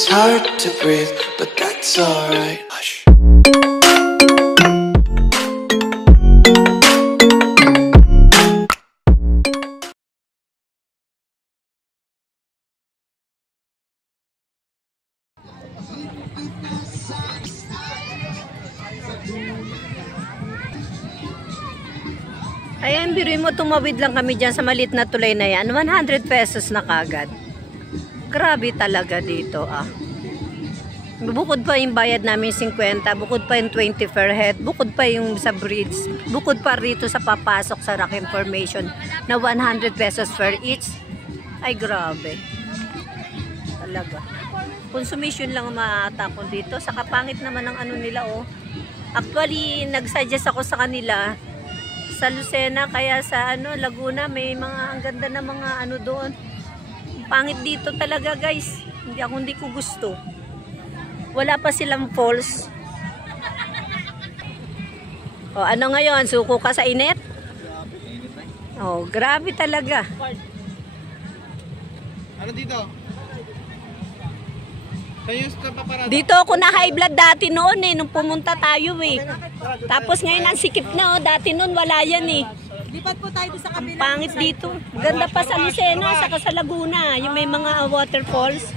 It's hard to breathe, but that's alright. Hush. Ayan, biruin mo, tumawid lang kami dyan sa maliit na tulay na yan. 100 pesos na kagad. Grabe talaga dito, ah. Bukod pa yung bayad namin 50, bukod pa yung 20 per head, bukod pa yung sa bridge, bukod pa rito sa papasok sa rock information na 100 pesos per each. Ay, grabe. Talaga. Consumption lang matatapon dito. Sa kapangit naman ng ano nila, oh. Actually, nag-suggest ako sa kanila sa Lucena, kaya sa ano Laguna may mga ang ganda na mga ano doon. Pangit dito talaga, guys. Hindi ko gusto. Wala pa silang falls. O ano ngayon, suko ka sa init? Oh, grabe talaga. Ano dito? Dito ako na high blood dati noon eh, nung pumunta tayo eh. Tapos ngayon ang sikip na oh, dati noon wala yan eh. Lipat po tayo sa kabila. Pangit dito. Ganda pa sa Lucena, saka sa Laguna, yung may mga waterfalls.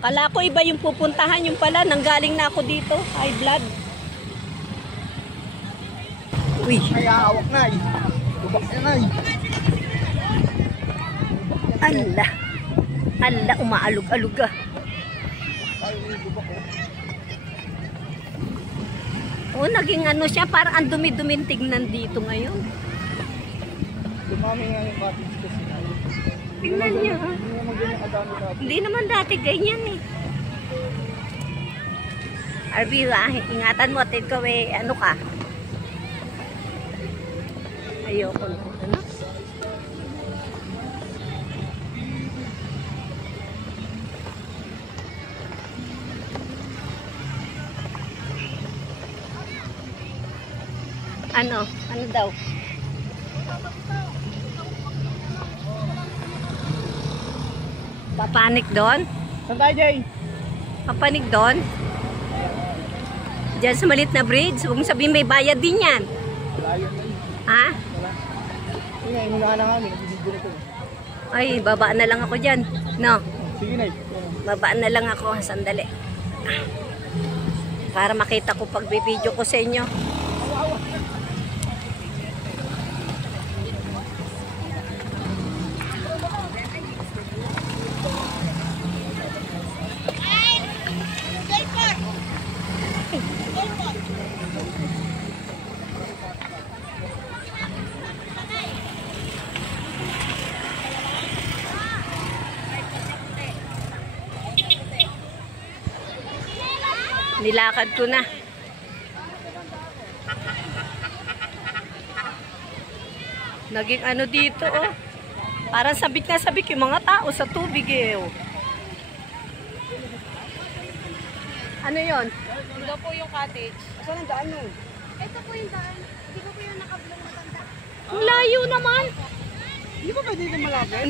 Kala ko iba yung pupuntahan, yung pala nanggaling na ako dito, high blood. Uy. Ay, hawak na eh. Lubak na eh. Ala. Ala, umaalog-alog ah. Oh, naging ano siya, parang ang dumi-duming tignan dito ngayon. Dumami nga yung cottage kasi. Tingnan niyo ha. Hindi naman ganyan kadami dati. Hindi naman dati ganyan eh. Arby, ingatan mo at ikaw eh, ano ka? Ayoko na. Ano? Ano? Ano daw? Papanik doon? Saan tayo, Jay? Papanik doon? Diyan sa maliit na bridge? Huwag mo sabihin may bayad din yan. Layo na eh. Ha? Wala. Sige nga, inunahan na kami. Nagbibigyo na ito. Ay, babaan na lang ako dyan. No? Sige na eh. Babaan na lang ako. Sandali. Para makita ko pag bibidyo ko sa inyo. Nilakad ko na. Naging ano dito oh. Parang sabik na sabik yung mga tao sa tubig eh oh. Ano yon? Ito po yung cottage. Saan ang daan nun? Ito po yung daan. Hindi ko po yung nakablong matanda. Ang layo naman. Hindi ba pwede dito malapit?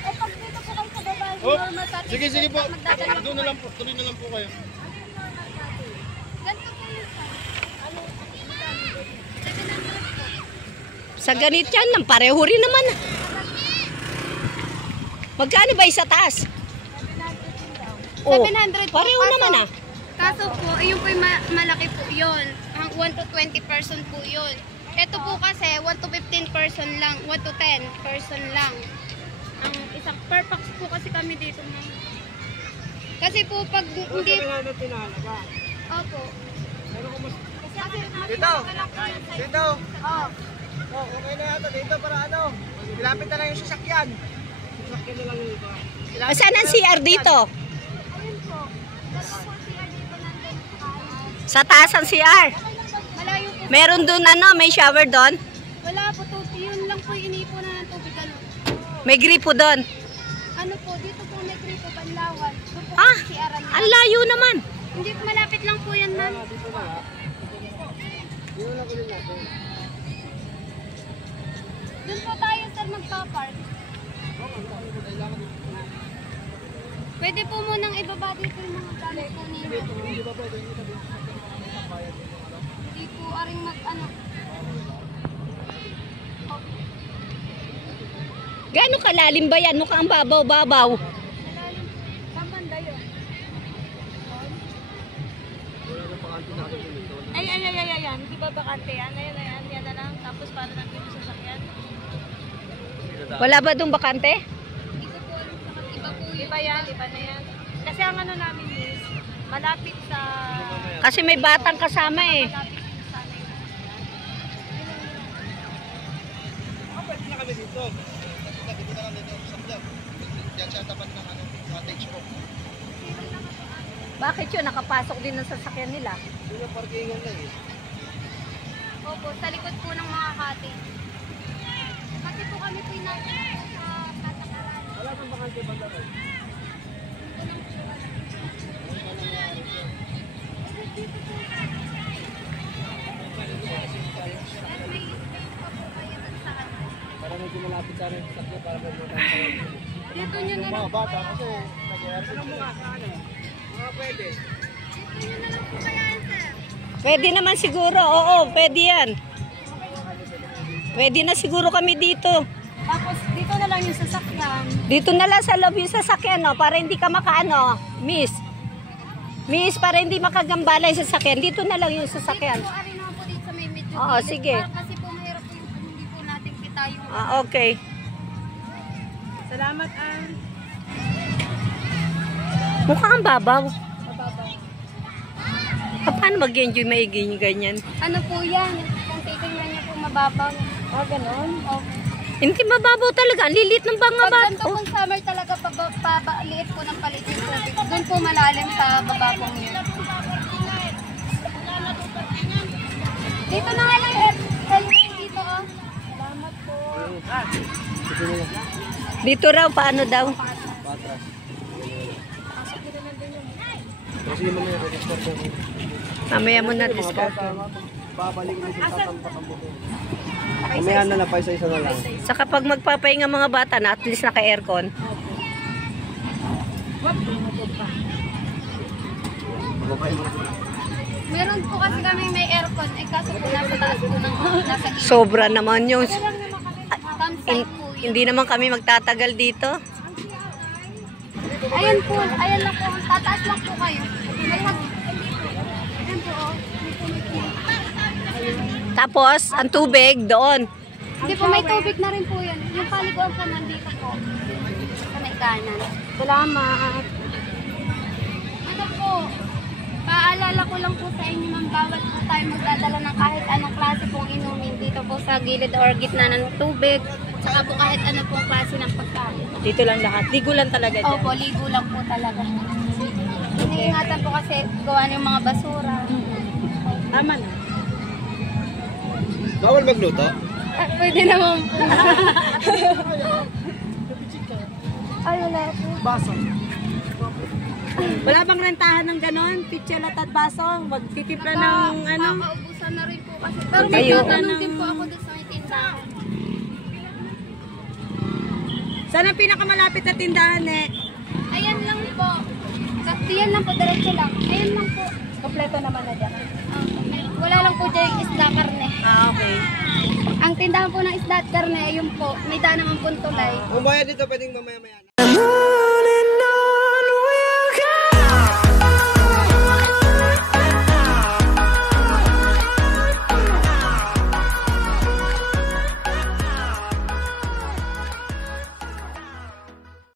Eh, pag dito po kayo sa baba, Oh, normal cottage. sige, sige po. Magdadala Doon na lang po. Tuloy na lang po kayo. Ganito po yung ano, Sa ganit yan, nang pareho rin naman. Magkano ba isa taas? 700 po. Pareho naman ah. Kaso po, yung po yung malaki po yun. Ang 1 to 20 person po yun. Ito po kasi 1 to 15 person lang. 1 to 10 person lang. Ang isang per pax po kasi kami dito, ma'am. Kasi po pag hindi... Opo. Dito! Dito! Oh. Oh, okay na yata dito para ano? Ilapit na lang yung sasakyan. Sasakyan na lang yung iba. Saan ang CR dito? Ayun po. Dalawa po siya dito nandun. Sa taas ang CR. Malayo po. Meron dun ano, may shower doon. Wala po to. Yun lang po iniipunan ng tubig. Ano? May gripo doon. Ano po, dito po may gripo, Banlawan. Doon po Ah, si Aran. ang layo naman. Hindi po, malapit lang po yan, ma'am. Dito na. Dito na ulit natin. Doon po tayo, sir, magpa-park. Pwede po munang ibaba dito yung mga gamit po ninyo. Hindi ba pwede yung sabihin sa bayad yung ano? Hindi po aring mag-ano. Gaano kalalim ba yan? Mukhang babaw-babaw. Malalim. Saan banda yun? Ay, hindi ba bakante yan? Ayan, yan na lang. Tapos para lang dito sa sakyan. Wala ba doon bakante? Hindi ko po alam sa iba po yun. Iba yan, iba na yan. Kasi ang ano namin is, malapit sa... Kasi may batang kasama eh. Malapit sa amin. Pwede na kami dito. Dito na kami dito sa vlog. Diyan siya tapat ng ano, cottage ko. Bakit yun? Nakapasok din ng sasakyan nila. Yung parkingan lang eh. Opo, sa likod po ng mga cottage. Kasi po kami po nasa patakaran. Wala bang bakante ba daw? Para medyo malapit sa akin sa sakya para medyo Dito nyo na lang mga po bata kaya. kasi nag-airport. Anong mga ano? Mga pwede. Dito nyo na lang po kaya, sir. Pwede naman siguro. Oo, pwede yan. Pwede na siguro kami dito. Tapos dito na lang yung sasakyan. Dito na lang sa loob yung sasakyan, no? Para hindi ka makaano, miss. Miss, para hindi makagambala yung sasakyan. Dito na lang yung sasakyan. Dito po, arin naman po dito sa may medyo. Oo, gilid. sige. Kasi po mahirap po yung hindi po natin kita yung... Okay. Salamat, Ann. Mukhang babaw. Paano mag-enjoy maigi ganyan? Ano po yan? Kung titingnan niyo po mababaw. Ah, ganon? Okay. Hindi mababaw talaga. Ang lilit ng banga Pag ba? ganito pong summer talaga, pabaliit po ng palit yung tubig. Doon po malalim sa baba po yun. Dito na nga lang, dito oh. Salamat po. Dito raw, paano daw? Patras. Kasi yung mga register ko. Mamaya mo na discard. Babalik mo sa tatampak ang buto. Mamaya na lang pa isa-isa na lang. Sa kapag magpapahinga mga bata na at least naka-aircon. Meron po kasi kami may aircon, eh kaso po nasa taas po ng nasa gilid. Sobra naman yung... Campsite po yun. Hindi naman kami magtatagal dito. Ayan po, ayan lang po, tataas lang po kayo. Ayan po, oh. Tapos, ang tubig doon. Hindi po, may tubig na rin po yun. Yung paliguan po nandito po. Sa may kanan. Salamat. Ano po, paalala ko lang po sa inyo, ma'am, bawal po tayo magdadala ng kahit anong klase pong inumin dito po sa gilid or gitna ng tubig. Saka po kahit ano pong klase ng pagkain. Dito lang lahat. Ligo lang talaga dyan. Opo, ligo lang po talaga. Iniingatan po kasi gawa ng mga basura. Tama na. Bawal magluto? Pwede naman po. Ay, wala po. Baso. Wala bang rentahan ng ganon? Pitchalat at baso? Magtitipla ng ano? Makaubusan na rin po kasi. Pero Kayo. may tatanong din po ako doon sa may tindahan. Saan ang pinakamalapit na tindahan eh? Ayan lang po. Diyan lang po, diretso lang. Ayan lang po. Kompleto naman na dyan. Wala lang po dyan yung isda karne. Ah, okay. Ang tindahan po ng isda at karne, ayun po. May daan naman po tulay. Kung bayad dito, pwedeng mamaya-maya na. The moon